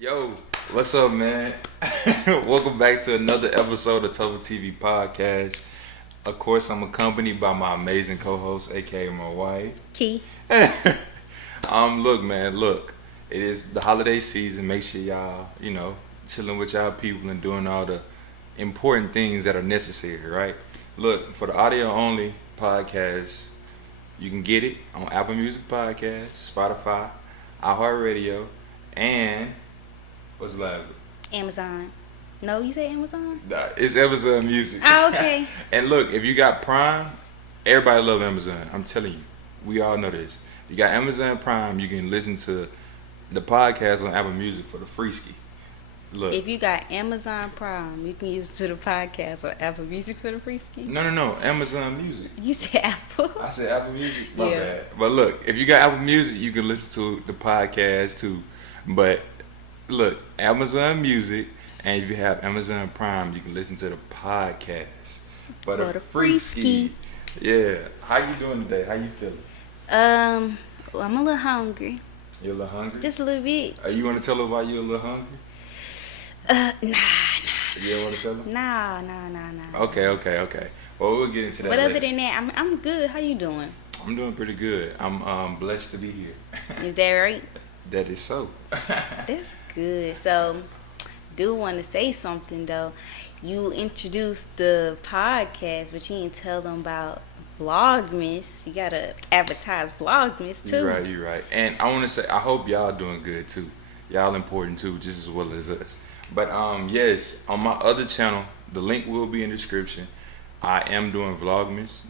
Yo, what's up, man? Welcome back to another episode of TopherTvPodcast. Of course, I'm accompanied by my amazing co-host, aka my wife. Key. Look, man, look. It is the holiday season. Make sure y'all, chilling with y'all people and doing all the important things that are necessary, right? Look, for the audio only podcast, you can get it on Apple Music Podcast, Spotify, iHeartRadio, and what's the last one? Amazon. No, you say Amazon? Nah, it's Amazon Music. Oh, okay. And look, if you got Prime, everybody love Amazon. I'm telling you, we all know this. If you got Amazon Prime, you can listen to the podcast on Apple Music for the free ski. Look. If you got Amazon Prime, you can use it to the podcast or Apple Music for the free ski. No, Amazon Music. You said Apple. I said Apple Music. My Yeah. bad. But look, if you got Apple Music, you can listen to the podcast too. But look, Amazon Music, and if you have Amazon Prime, you can listen to the podcast for the free ski. Yeah. How you doing today? How you feeling? Well, I'm a little hungry. You a little hungry? Just a little bit. You want to tell her why you a little hungry? Nah. You don't want to tell her? Nah. Okay. Well, we'll get into that But later. other than that, I'm good. How you doing? I'm doing pretty good. I'm blessed to be here. Is that right? That is so. That's good. So, do want to say something though. You introduced the podcast, but you didn't tell them about Vlogmas. You gotta advertise Vlogmas too. You're right. And I want to say, I hope y'all doing good too. Y'all important too, just as well as us. But yes, on my other channel, the link will be in the description. I am doing Vlogmas.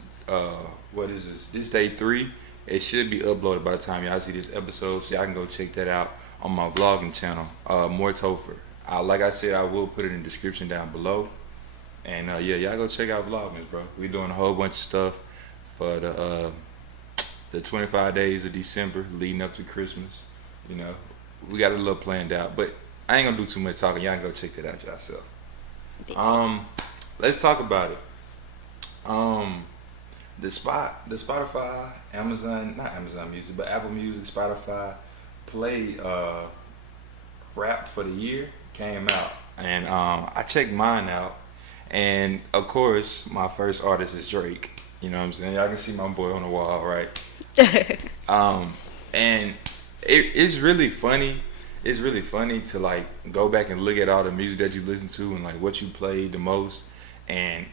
What is this? This day 3. It should be uploaded by the time y'all see this episode, so y'all can go check that out on my vlogging channel, More Topher. Like I said, I will put it in the description down below. And yeah, y'all go check out Vlogmas, bro. We're doing a whole bunch of stuff for the 25 days of December leading up to Christmas. You know, we got a little planned out, but I ain't gonna do too much talking. Y'all can go check that out yourself. Let's talk about it. The Spotify, not Amazon Music, but Apple Music, Spotify Play Wrapped for the year came out, and I checked mine out, and of course my first artist is Drake. You know what I'm saying? Y'all can see my boy on the wall, right? And it's really funny. It's really funny to like go back and look at all the music that you listen to and like what you played the most, and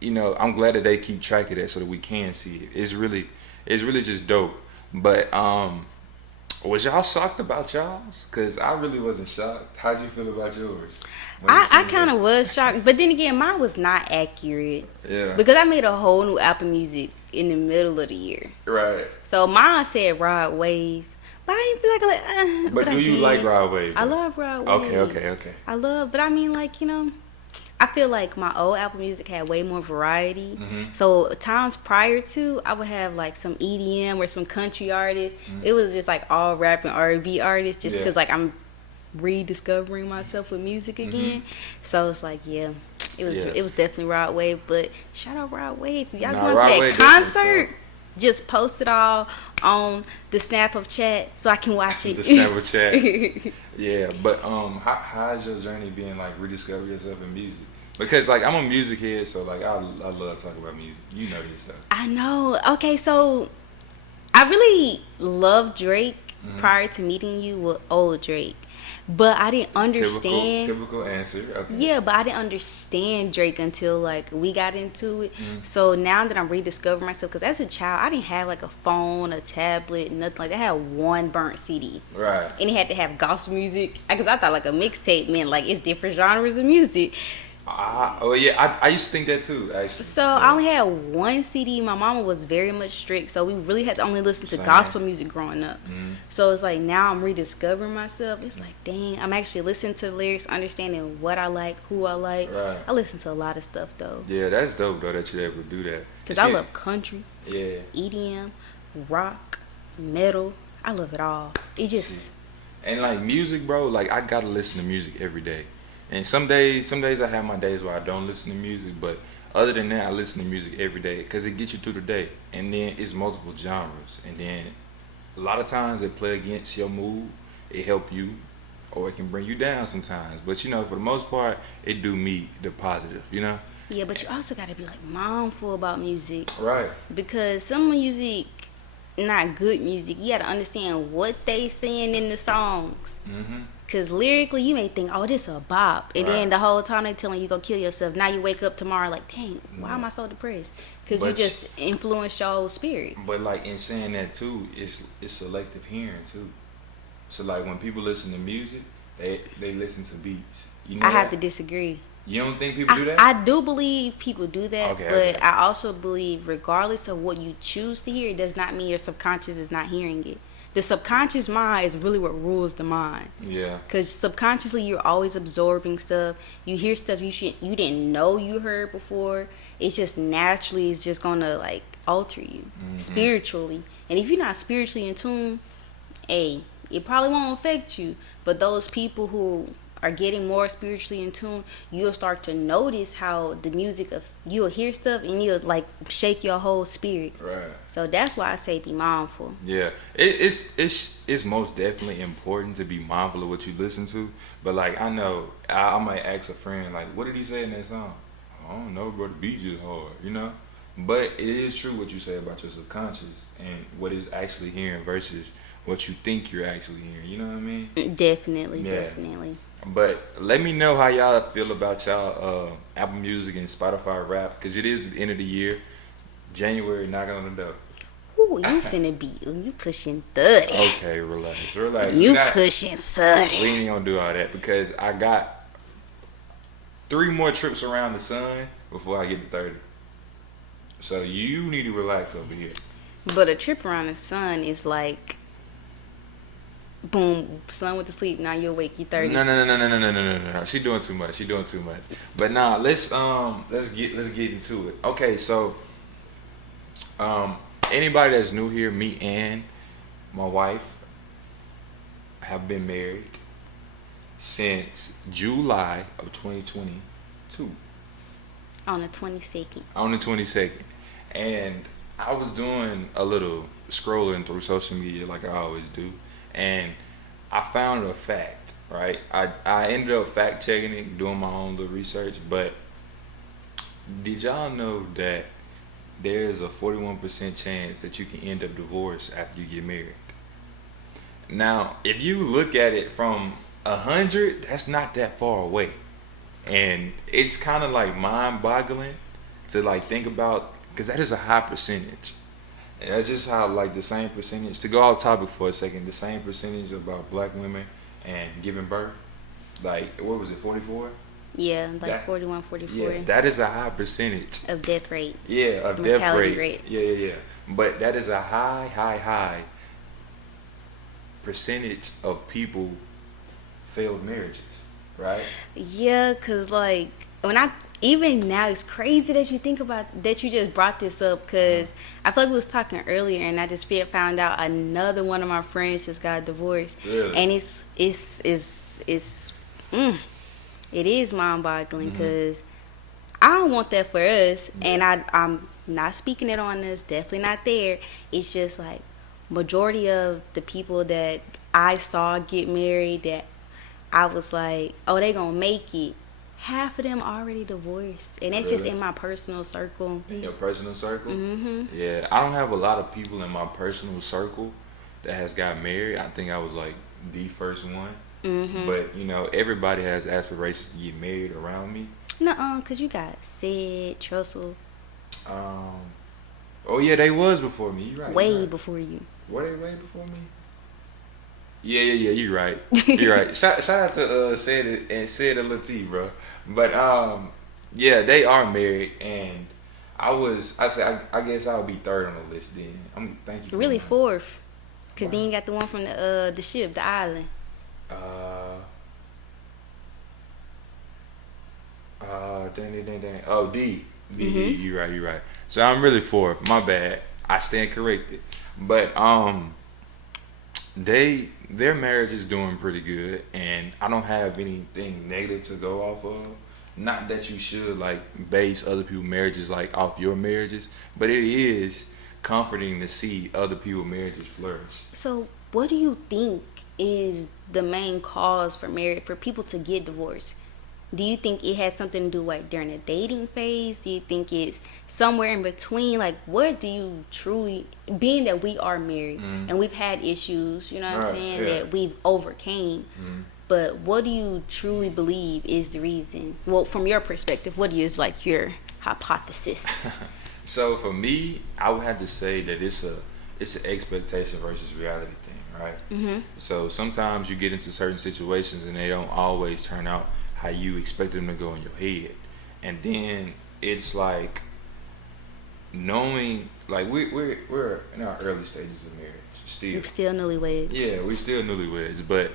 I'm glad that they keep track of that so that we can see it. It's really just dope. But was y'all shocked about y'all's? Cause I really wasn't shocked. How'd you feel about yours? I kind of was shocked, but then again, mine was not accurate. Yeah. Because I made a whole new Apple Music in the middle of the year. Right. So mine said Rod Wave, but I didn't feel like. But do you like Rod Wave? I love Rod Wave. Okay. But I mean, like, I feel like my old Apple Music had way more variety. Mm-hmm. So times prior to, I would have like some EDM or some country artists. Mm-hmm. It was just like all rap and R&B artists, just Yeah. because like I'm rediscovering myself with music again. So it's like, yeah, it was definitely Rod Wave. But shout out Rod Wave. If y'all going Rod to Wave that definitely concert, just post it all on the Snap of Chat so I can watch it. The Snap of Chat. Yeah, but how's your journey being like rediscover yourself in music? Because like I'm a music head, so like I love talking about music. You know this stuff. I know. Okay, so I really loved Drake prior to meeting you with old Drake. But I didn't understand. Typical answer. Okay. Yeah, but I didn't understand Drake until like we got into it. So now that I'm rediscovering myself, because as a child I didn't have like a phone, a tablet, nothing like that. I had one burnt CD. Right. And it had to have gospel music because I thought like a mixtape meant like it's different genres of music. I used to think that too, actually. So yeah. I only had one CD. My mama was very much strict, so we really had to only listen to gospel music growing up. So it's like now I'm rediscovering myself. It's like, dang, I'm actually listening to the lyrics, understanding what I like, who I like. Right. I listen to a lot of stuff though. Yeah, that's dope though that you're able to do that. Because I love country, EDM, rock, metal. I love it all. It just and like music, bro. Like I gotta listen to music every day. And some days I have my days where I don't listen to music, but other than that, I listen to music every day because it gets you through the day. And then it's multiple genres, and then a lot of times it play against your mood. It help you or it can bring you down sometimes. But you know, for the most part, it do me the positive. You know. Yeah, but you also gotta be like mindful about music, Right. because some music, not good music. You gotta understand what they saying in the songs. Mm-hmm. Cause lyrically, you may think, "Oh, this a bop," and then the whole time they telling you go kill yourself. Now you wake up tomorrow like, "Dang, why am I so depressed?" Cause you just influence your whole spirit. But like in saying that too, it's selective hearing too. So like when people listen to music, they listen to beats. You know I have to disagree. You don't think people do that? I do believe people do that, Okay, but okay. I also believe regardless of what you choose to hear, it does not mean your subconscious is not hearing it. The subconscious mind is really what rules the mind. Yeah. Because subconsciously you're always absorbing stuff. You hear stuff you didn't know you heard before. It's just naturally, it's just gonna like alter you spiritually. And if you're not spiritually in tune, it probably won't affect you. But those people who are getting more spiritually in tune, you'll start to notice how the music of you'll hear stuff and you'll like shake your whole spirit. Right. So that's why I say be mindful. Yeah, it's most definitely important to be mindful of what you listen to. But like I know I might ask a friend like, what did he say in that song? I don't know, bro. The beat just hard, you know. But it is true what you say about your subconscious and what is actually hearing versus what you think you're actually hearing. You know what I mean? Definitely, Yeah. definitely. But let me know how y'all feel about y'all Apple Music and Spotify Rap, because it is the end of the year. January knocking on the door. Ooh, you finna be you pushing 30. Okay, relax. You pushing 30. We ain't gonna do all that because I got 3 more trips around the sun before I get to 30. So you need to relax over here. But a trip around the sun is like, boom, sun went to sleep, now you awake, you 30. No. She doing too much. But nah, let's get into it. Okay, so anybody that's new here, me and my wife have been married since July of 2022. On the 22nd. On the 22nd. And I was doing a little scrolling through social media like I always do. And I found a fact, right? I ended up fact checking it, doing my own little research. But did y'all know that there's a 41% chance that you can end up divorced after you get married? Now, if you look at it from 100, that's not that far away. And it's kind of like mind-boggling to like think about, because that is a high percentage. And that's just how like the same percentage, to go off topic for a second, the same percentage about black women and giving birth, like what was it, 44? Yeah, like 41, 44. Yeah, that is a high percentage. Of death rate. Yeah, of death rate. Yeah. But that is a high percentage of people failed marriages, right? Yeah, because like even now it's crazy that you think about that you just brought this up, because I feel like we was talking earlier and I just found out another one of my friends just got divorced. Really? And it is mind-boggling, because I don't want that for us. And I'm not speaking it on us, definitely not there. It's just like majority of the people that I saw get married that I was like, oh, they gonna make it, half of them already divorced. And that's just in my personal circle. In your personal circle? Mm-hmm. Yeah, I don't have a lot of people in my personal circle that has got married. I think I was like the first one. Mm-hmm. But, you know, everybody has aspirations to get married around me. Nuh-uh, because you got Sid, Trussell. Oh, yeah, they was before me. You're right. Way before you. Were they way before me? Yeah, you're right. You're right. Shout out to Sid and Sid and Lil T, bro. But, yeah, they are married, and I guess I'll be third on the list then. Thank you for Really that. fourth. Because then you got the one from the ship, the island. Dang. Oh, D. You're right. So I'm really fourth. My bad. I stand corrected. But their marriage is doing pretty good, and I don't have anything negative to go off of. Not that you should like base other people's marriages like off your marriages, but it is comforting to see other people's marriages flourish. So what do you think is the main cause for people to get divorced? Do you think it has something to do like during the dating phase? Do you think it's somewhere in between? Like, what do you truly, being that we are married and we've had issues, you know what I'm saying, that we've overcame, but what do you truly believe is the reason? Well, from your perspective, what is like your hypothesis? So for me, I would have to say that it's an expectation versus reality thing, right? Mm-hmm. So sometimes you get into certain situations and they don't always turn out how you expect them to go in your head, and then it's like knowing, like we're in our early stages of marriage still. We're still newlyweds. Yeah, we're still newlyweds, but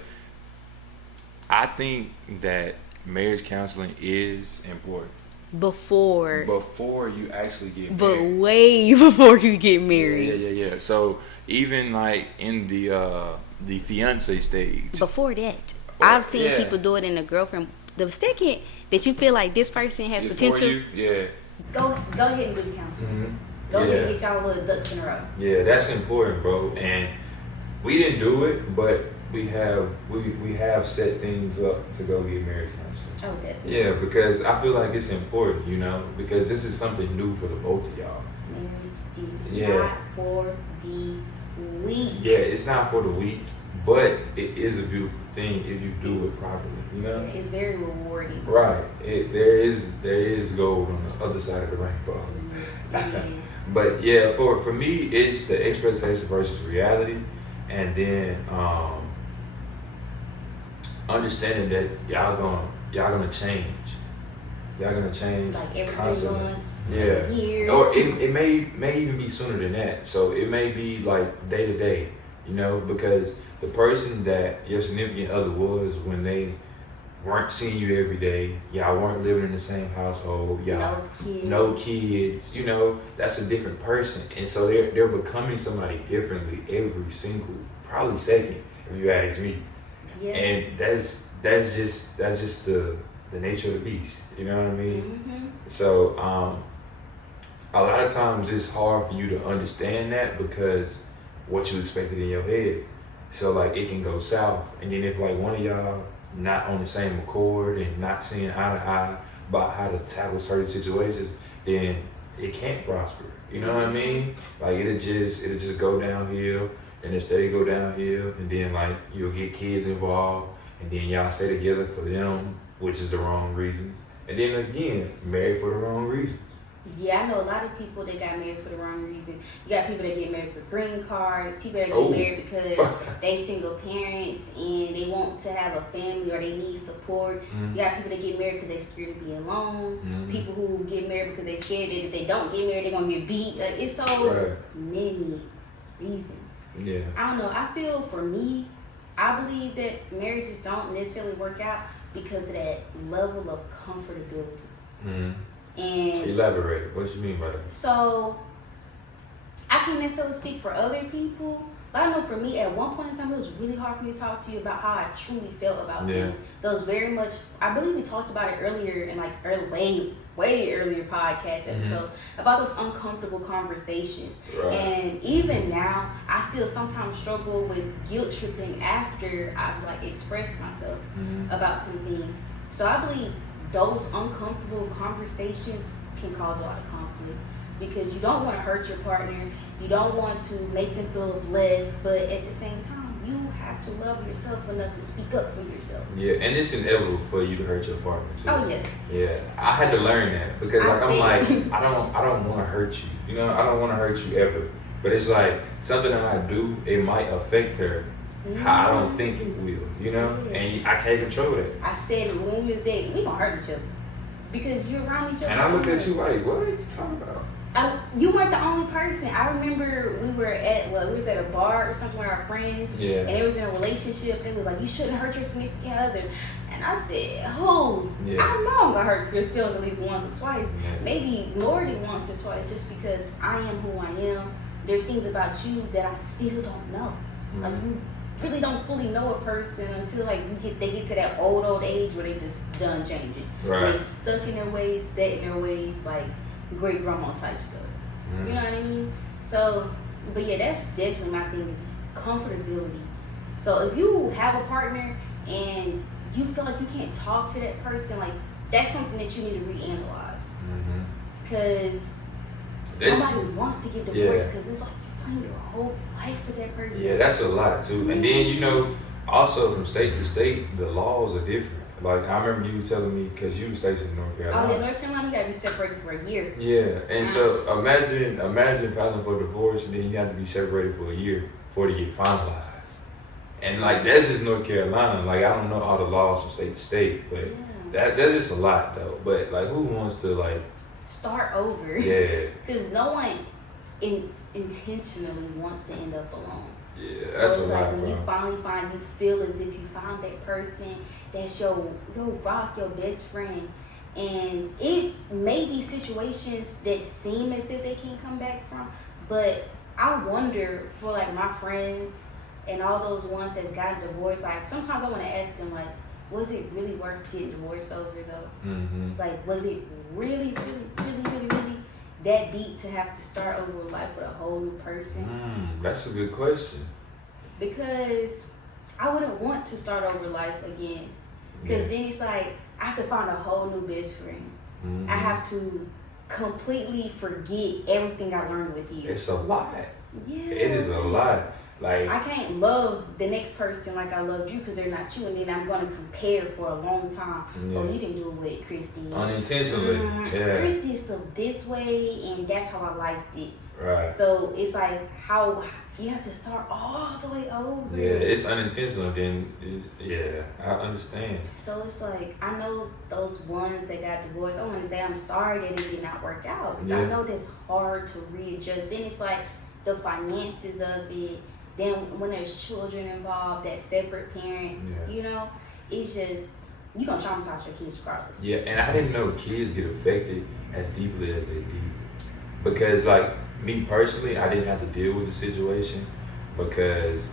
I think that marriage counseling is important before you actually get married. But way before you get married. Yeah. So even like in the fiance stage. Before that, I've seen people do it in the girlfriend. The second that you feel like this person has potential, go ahead and do the counseling. Mm-hmm. Go ahead and get y'all little ducks in a row. Yeah, that's important, bro. And we didn't do it, but we have set things up to go get marriage counseling. Oh, definitely. Yeah, because I feel like it's important, you know, because this is something new for the both of y'all. Marriage is not for the weak. Yeah, it's not for the weak, but it is a beautiful thing if you do it properly, you know? It's very rewarding. Right. There is gold on the other side of the rainbow. Yes. But yeah, for me, it's the expectation versus reality, and then understanding that y'all gonna change. Y'all gonna change like every constantly. 3 months. Yeah. Year. Or it may even be sooner than that. So it may be like day to day, you know, because the person that your significant other was when they weren't seeing you every day, y'all weren't living in the same household, y'all no kids, you know, that's a different person. And so they're becoming somebody differently every single, probably second, if you ask me. Yeah. And that's just the nature of the beast, you know what I mean? Mm-hmm. So a lot of times it's hard for you to understand that because what you expected in your head. So like it can go south, and then if like one of y'all not on the same accord and not seeing eye to eye about how to tackle certain situations, then it can't prosper. You know what I mean? Like it'll just go downhill, and it steady go downhill, and then like you'll get kids involved, and then y'all stay together for them, which is the wrong reasons, and then again married for the wrong reasons. Yeah, I know a lot of people that got married for the wrong reason. You got people that get married for green cards, people that get married because they single parents and they want to have a family or they need support. Mm-hmm. You got people that get married because they're scared to be alone. Mm-hmm. People who get married because they're scared that if they don't get married, they're going to get beat. It's so many reasons. Yeah. I don't know. I feel for me, I believe that marriages don't necessarily work out because of that level of comfortability. Mm-hmm. And elaborate. What you mean by that? So, I can't necessarily speak for other people, but I know for me, at one point in time, it was really hard for me to talk to you about how I truly felt about things. Those very much, I believe we talked about it earlier in like way earlier podcast episodes about those uncomfortable conversations. Right. And even now, I still sometimes struggle with guilt tripping after I've like expressed myself about some things. So I believe those uncomfortable conversations can cause a lot of conflict because you don't want to hurt your partner, you don't want to make them feel less, but at the same time, you have to love yourself enough to speak up for yourself. Yeah, and it's inevitable for you to hurt your partner too. Oh yeah. Yeah, I had to learn that because I don't want to hurt you. You know, I don't want to hurt you ever. But it's like something that I do, it might affect her. How I don't think it will, you know, and I can't control that. I said when we was dating, we gonna hurt each other because you're around each other. And I looked at you like, what are you talking about? You weren't the only person. I remember we was at a bar or something with our friends, and they was in a relationship. And it was like, you shouldn't hurt your significant other. And I said, who? Yeah. I know I'm gonna hurt Chris' feelings at least once or twice, maybe more than once or twice, just because I am who I am. There's things about you that I still don't know. Like you really don't fully know a person until like they get to that old age where they just done changing. Right. They stuck in their ways, set in their ways, like great grandma type stuff. You know what I mean? So, but yeah, that's definitely my thing is comfortability. So if you have a partner and you feel like you can't talk to that person, like that's something that you need to reanalyze. Because nobody wants to get divorced because it's like you're playing your whole life with that person. Yeah, that's a lot too. And then, you know, also from state to state, the laws are different. Like, I remember you telling me, because you were stationed in North Carolina. Oh, in North Carolina, you got to be separated for a year. Yeah, and so imagine filing for divorce and then you have to be separated for a year before they get finalized. And, like, that's just North Carolina. Like, I don't know all the laws from state to state, but that's just a lot, though. But, like, who wants to, like... start over? Yeah. Because no one intentionally wants to end up alone. Yeah, that's so it's a lot, like when bro. you finally find, you feel as if you found that person that's your rock, your best friend. And it may be situations that seem as if they can't come back from, but I wonder for like my friends and all those ones that got divorced, like sometimes I want to ask them, like, was it really worth getting divorced over though? Like, was it really that deep to have to start over life with a whole new person? That's a good question. Because I wouldn't want to start over life again. Because then it's like, I have to find a whole new best friend. I have to completely forget everything I learned with you. It's a lot. Yeah. It is a lot. Like, I can't love the next person like I loved you because they're not you, and then I'm going to compare for a long time. Oh, you didn't do it with Christy. Unintentionally. Christy is still this way, and that's how I liked it. Right. So it's like how you have to start all the way over. Yeah, it's unintentional. Then, I understand. So it's like, I know those ones that got divorced. I want to say I'm sorry that it did not work out because I know that's hard to readjust. Then it's like the finances of it. Then when there's children involved, that separate parent, you know, it's just, you're going to traumatize your kids regardless. Yeah, and I didn't know kids get affected as deeply as they do. Because, like, me personally, I didn't have to deal with the situation because,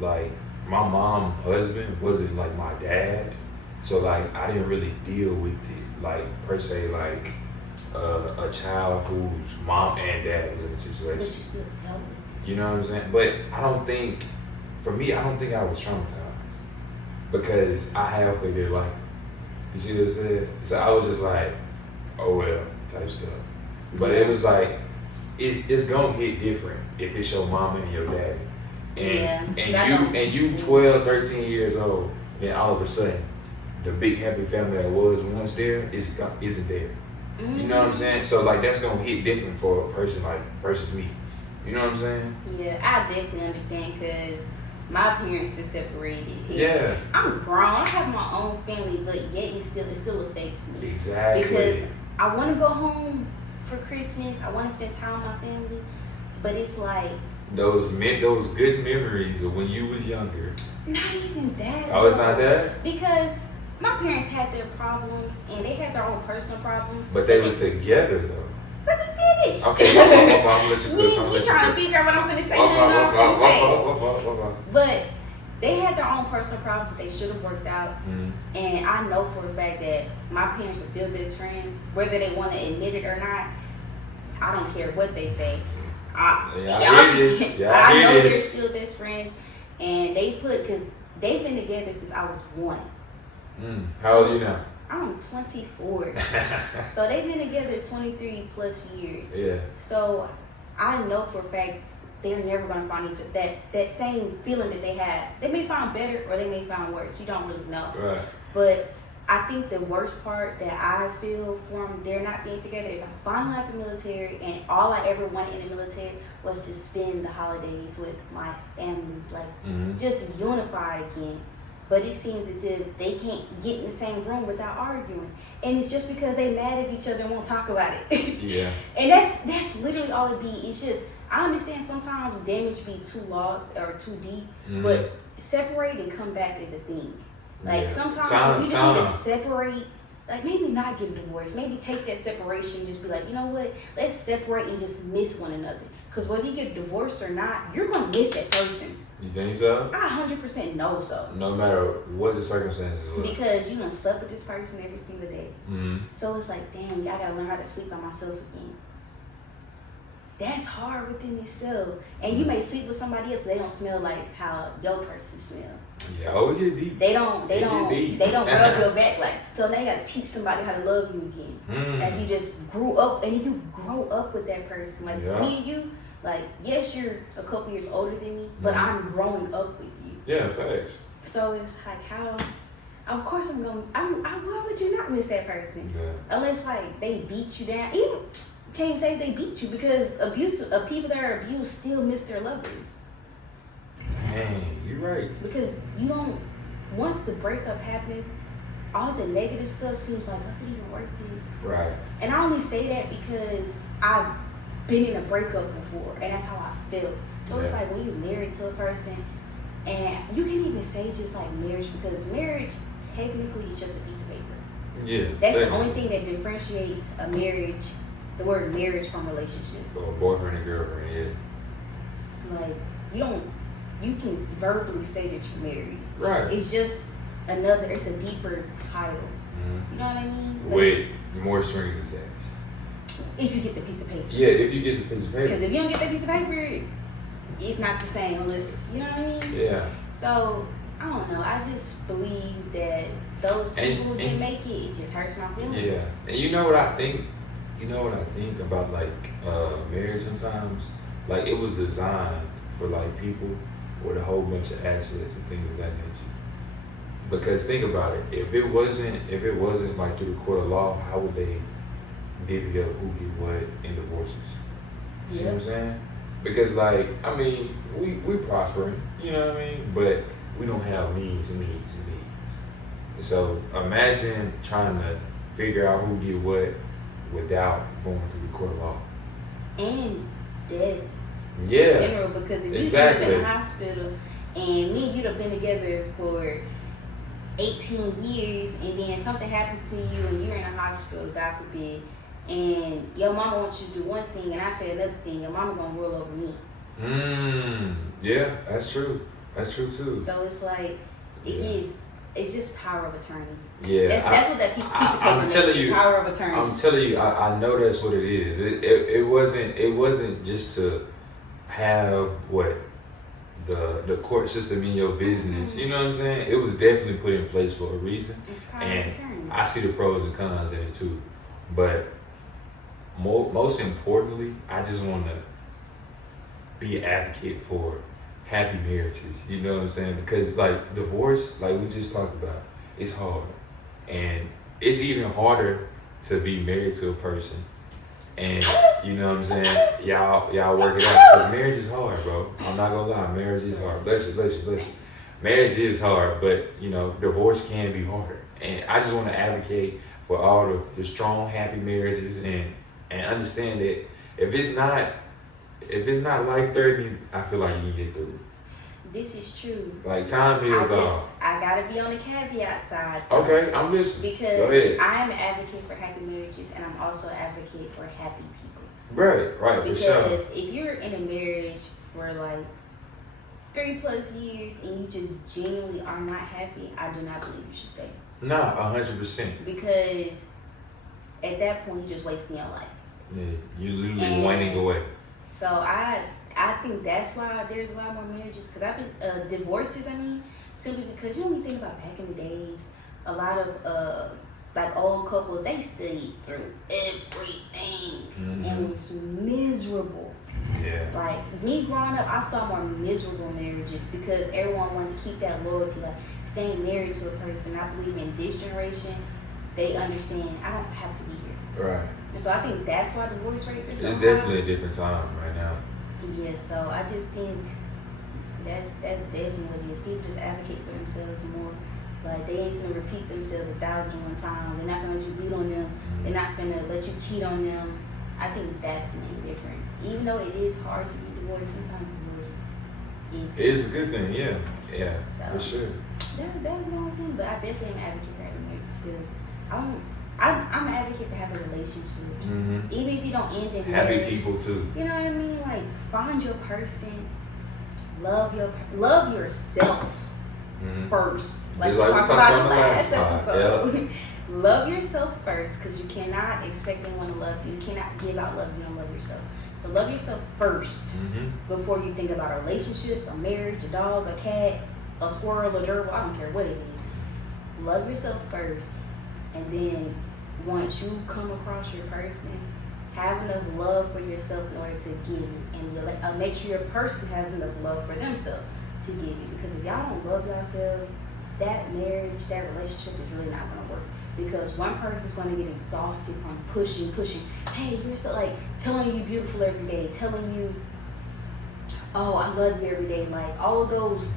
like, my mom's husband wasn't, like, my dad. So, like, I didn't really deal with it, like, per se, like, a child whose mom and dad was in the situation. But you still dealt with it. You know what I'm saying? But I don't think I was traumatized because I halfway did life. You see what I'm saying? So I was just like, oh well, type stuff. But it was like, it's gonna hit different if it's your mama and your daddy. And you 12, 13 years old, and all of a sudden, the big happy family that was once there isn't there. You know what I'm saying? So like that's gonna hit different for a person like versus me. You know what I'm saying? Yeah, I definitely understand because my parents are separated. And I'm grown. I have my own family, but yet it still affects me. Exactly. Because I want to go home for Christmas. I want to spend time with my family, but it's like those good memories of when you was younger. Not even that. Oh, it's not that? Because my parents had their problems and they had their own personal problems. But they was together though. Let me finish. Okay, I'm gonna let you cook. You trying to figure out what I'm going to say. But they had their own personal problems that they should have worked out. And I know for a fact that my parents are still best friends. Whether they want to admit it or not, I don't care what they say. I know they're still best friends. And because they've been together since I was 1. How old are you now? I'm 24. So they've been together 23 plus years. Yeah. So I know for a fact they're never going to find each other. That same feeling that they had. They may find better or they may find worse. You don't really know. Right. But I think the worst part that I feel from their not being together is I finally left the military and all I ever wanted in the military was to spend the holidays with my family. Like, just unified again. But it seems as if they can't get in the same room without arguing. And it's just because they mad at each other and won't talk about it. Yeah. And that's literally all it be. It's just, I understand sometimes damage be too lost or too deep, but separate and come back is a thing. Like sometimes we just need to separate, like maybe not get a divorce, maybe take that separation, just be like, you know what, let's separate and just miss one another. Because whether you get divorced or not, you're going to miss that person. You think so? I 100% know so. No matter what the circumstances were. Because you done slept with this person every single day. So it's like, damn, I gotta learn how to sleep by myself again. that's hard within itself. And you may sleep with somebody else, they don't smell like how your person smell. Yeah, oh, it get deep. They don't rub your back like. So now you gotta teach somebody how to love you again. Like you just grew up, and you grow up with that person. Like me and you, like yes, you're a couple years older than me, but I'm growing up with you. Yeah, facts. So it's like how. Of course why would you not miss that person? Yeah. Unless like they beat you down. Even can't even say they beat you because people that are abused still miss their lovers. Dang, you're right. Because you don't, once the breakup happens, all the negative stuff seems like, what's it even worth it? Right. And I only say that because I've been in a breakup before and that's how I feel. So it's like when you're married to a person, and you can't even say just like marriage, because marriage technically is just a piece of paper. Yeah. That's the only thing that differentiates a marriage, the word marriage, from relationship. Or boyfriend and girlfriend, yeah. Like you can verbally say that you're married. Right. It's just it's a deeper title. Mm-hmm. You know what I mean? With more strings attached. If you get the piece of paper. Yeah, if you get the piece of paper. Because if you don't get that piece of paper, it's not the same unless, you know what I mean? Yeah. So, I don't know. I just believe that those people who didn't make it just hurts my feelings. Yeah. And you know what I think? About like marriage sometimes? Like it was designed for like people with a whole bunch of assets and things of that nature. Because think about it, if it wasn't like through the court of law, how would they divvy up who get what in divorces? See what I'm saying? Because like, I mean, we prospering, you know what I mean? But we don't have needs. So imagine trying to figure out who get what without going through the court of law. And death. Yeah. In general, because if you've been in the hospital and me and you'd have been together for 18 years and then something happens to you and you're in a hospital, God forbid, and your mama wants you to do one thing and I say another thing, your mama gonna rule over me. Yeah, that's true. That's true too. So it's like it's just power of attorney. Yeah, that's what that piece of paper is. Power of attorney. I'm telling you, I know that's what it is. It wasn't just to have the court system in your business. You know what I'm saying? It was definitely put in place for a reason. It's power and of attorney. I see the pros and cons in it too. But most importantly, I just want to be an advocate for happy marriages. You know what I'm saying? Because like divorce, like we just talked about, it's hard. And it's even harder to be married to a person. And you know what I'm saying? Y'all work it out. Because marriage is hard, bro. I'm not gonna lie, marriage is hard. Bless you. Marriage is hard, but you know, divorce can be harder. And I just want to advocate for all the strong, happy marriages and understand that if it's not life-threatening, I feel like you can get through it. This is true. Like time is off. I gotta be on the caveat side. Okay, I'm listening. Because I am an advocate for happy marriages and I'm also an advocate for happy people. Right, for sure. Because if you're in a marriage for like 3+ years and you just genuinely are not happy, I do not believe you should stay. Nah, 100%. Because at that point you're just wasting your life. Yeah, you literally whining away. So I think that's why there's a lot more marriages, because I've been divorces. I mean, simply because you know when you think about back in the days, a lot of like old couples, they stayed through everything and was miserable. Yeah. Like me growing up, I saw more miserable marriages because everyone wanted to keep that loyalty, like staying married to a person. I believe in this generation, they understand I don't have to be here. Right. And so I think that's why divorce rates are so high. It's definitely a different time right now. Yeah, so I just think that's definitely what it is. People just advocate for themselves more. Like they ain't gonna repeat themselves 1,001 times. They're not gonna let you beat on them. They're not gonna let you cheat on them. I think that's the main difference. Even though it is hard to get divorced, sometimes divorce is good. It's a good thing, yeah, so, for sure. That's the only thing. But I definitely am an advocate for having marriages because I'm an advocate for having relationships. Even if you don't end in happy marriage, people too. You know what I mean? Like find your person, love yourself first. Like we talked about in the last episode. Yep. Love yourself first, because you cannot expect anyone to love you. You cannot give out love if you don't love yourself. So love yourself first before you think about a relationship, a marriage, a dog, a cat, a squirrel, a gerbil. I don't care what it is. Love yourself first, and then once you come across your person, have enough love for yourself in order to give you, and make sure your person has enough love for themselves to give you. Because if y'all don't love yourselves, that marriage, that relationship is really not going to work. Because one person's going to get exhausted from pushing. Hey, you're so like telling you beautiful every day, telling you, oh, I love you every day. Like all of those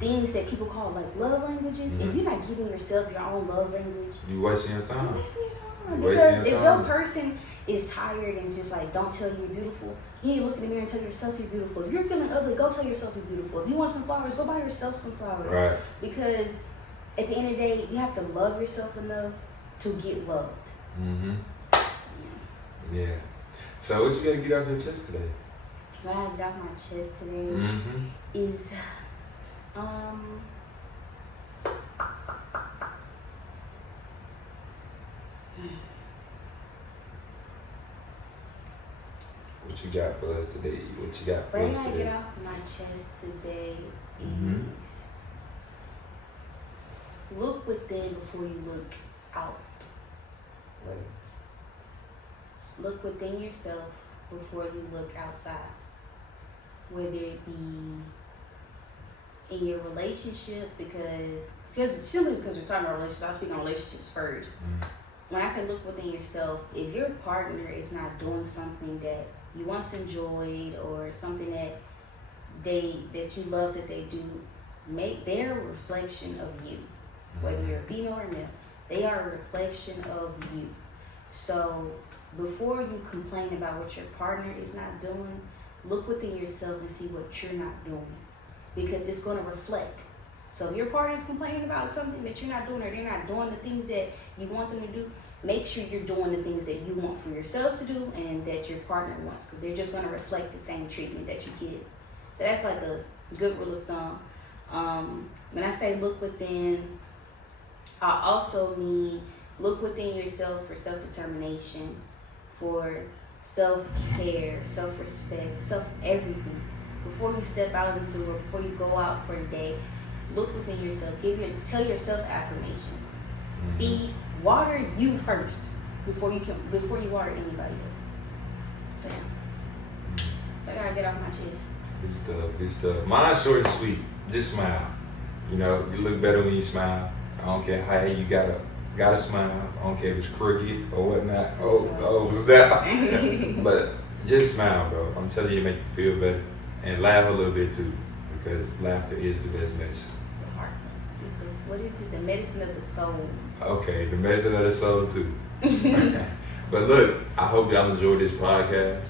things that people call like love languages. If you're not giving yourself your own love language, you wasting your time. You're wasting your time. Because if your person is tired and just like don't tell you you're beautiful, you need to look in the mirror and tell yourself you're beautiful. If you're feeling ugly, go tell yourself you're beautiful. If you want some flowers, go buy yourself some flowers. Right. Because at the end of the day, you have to love yourself enough to get loved. Yeah. So what you gotta get off your chest today? What I got off my chest today is what you got for us today? What you got for what us I today? get off my chest today is look within before you look out. Look within yourself before you look outside. Whether it be in your relationship, because simply because we're talking about relationships, I'll speak on relationships first. When I say look within yourself, if your partner is not doing something that you once enjoyed or something that you love that they do, make their a reflection of you. Whether you're female or male, they are a reflection of you. So before you complain about what your partner is not doing, look within yourself and see what you're not doing, because it's going to reflect. So if your partner is complaining about something that you're not doing, or they're not doing the things that you want them to do, make sure you're doing the things that you want for yourself to do and that your partner wants, because they're just going to reflect the same treatment that you get. So that's like a good rule of thumb. When I say look within, I also mean look within yourself for self-determination, for self-care, self-respect, self-everything. Before you step out into it, before you go out for the day, look within yourself. Tell yourself affirmations. Water you first before you water anybody else. So yeah. So I gotta get off my chest. Good stuff. Mine's short and sweet. Just smile. You know, you look better when you smile. I don't care how you gotta smile. I don't care if it's crooked or whatnot. What's that? But just smile, bro. I'm telling you, it make you feel better. And laugh a little bit too, because laughter is the best medicine. It's the heart. What is it? The medicine of the soul. Okay, the medicine of the soul too. But look, I hope y'all enjoyed this podcast.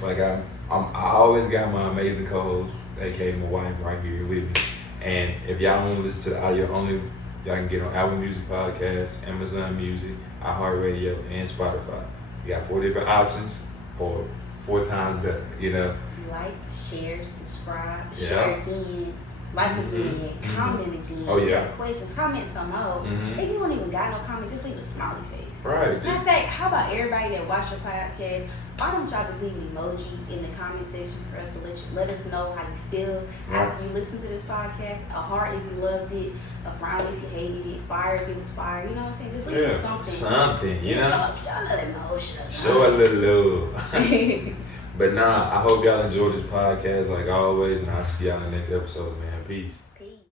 Like I always got my amazing co-host, aka my wife, right here with me. And if y'all want to listen to the audio only, y'all can get on Apple Music Podcast, Amazon Music, iHeartRadio, and Spotify. You got 4 different options for 4 times better, you know. Like, share, subscribe, share again, like again, comment again. Oh yeah. Questions, comment some more. If you don't even got no comment, just leave a smiley face. Right. Matter of fact, how about everybody that watch your podcast? Why don't y'all just leave an emoji in the comment section for us to let us know how you feel after you listen to this podcast? A heart if you loved it, a frown if you hated it, fire if it was fire. You know what I'm saying? Just leave something. Something, you know. Show a little emotion. Show a little love. But nah, I hope y'all enjoyed this podcast like always, and I'll see y'all in the next episode, man. Peace.